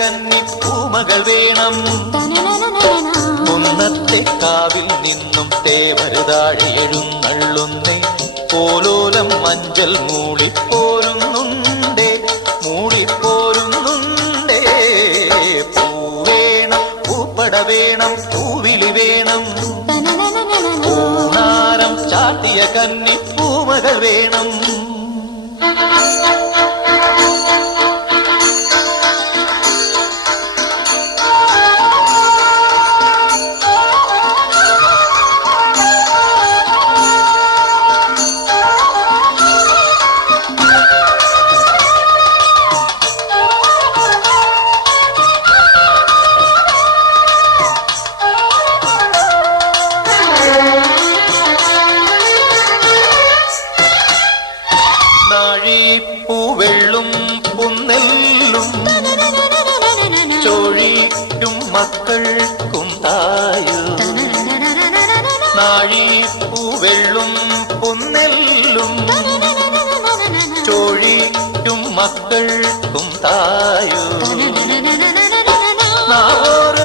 കന്നി പൂമകൾ വേണം. കുന്നത്തെ കാവിൽ നിന്നും തേവരുതാഴെ എഴുന്നള്ളുന്നേ. പോലോലം മഞ്ചൽ മൂളിപ്പോരുന്നുണ്ടേ, മൂളിപ്പോരുന്നുണ്ടേ. പൂവേണം, പൂപ്പട വേണം, പൂവിളി വേണം. പൂനാരം ചാട്ടിയ കന്നി പൂമകൾ വേണം. നാഴിപ്പൂവെള്ളും പുന്നെല്ലും ചോഴിക്കും മക്കൾക്കും തായു. നാഴിപ്പൂവെള്ളും പുന്നെല്ലും ചോഴിക്കും മക്കൾക്കും തായു.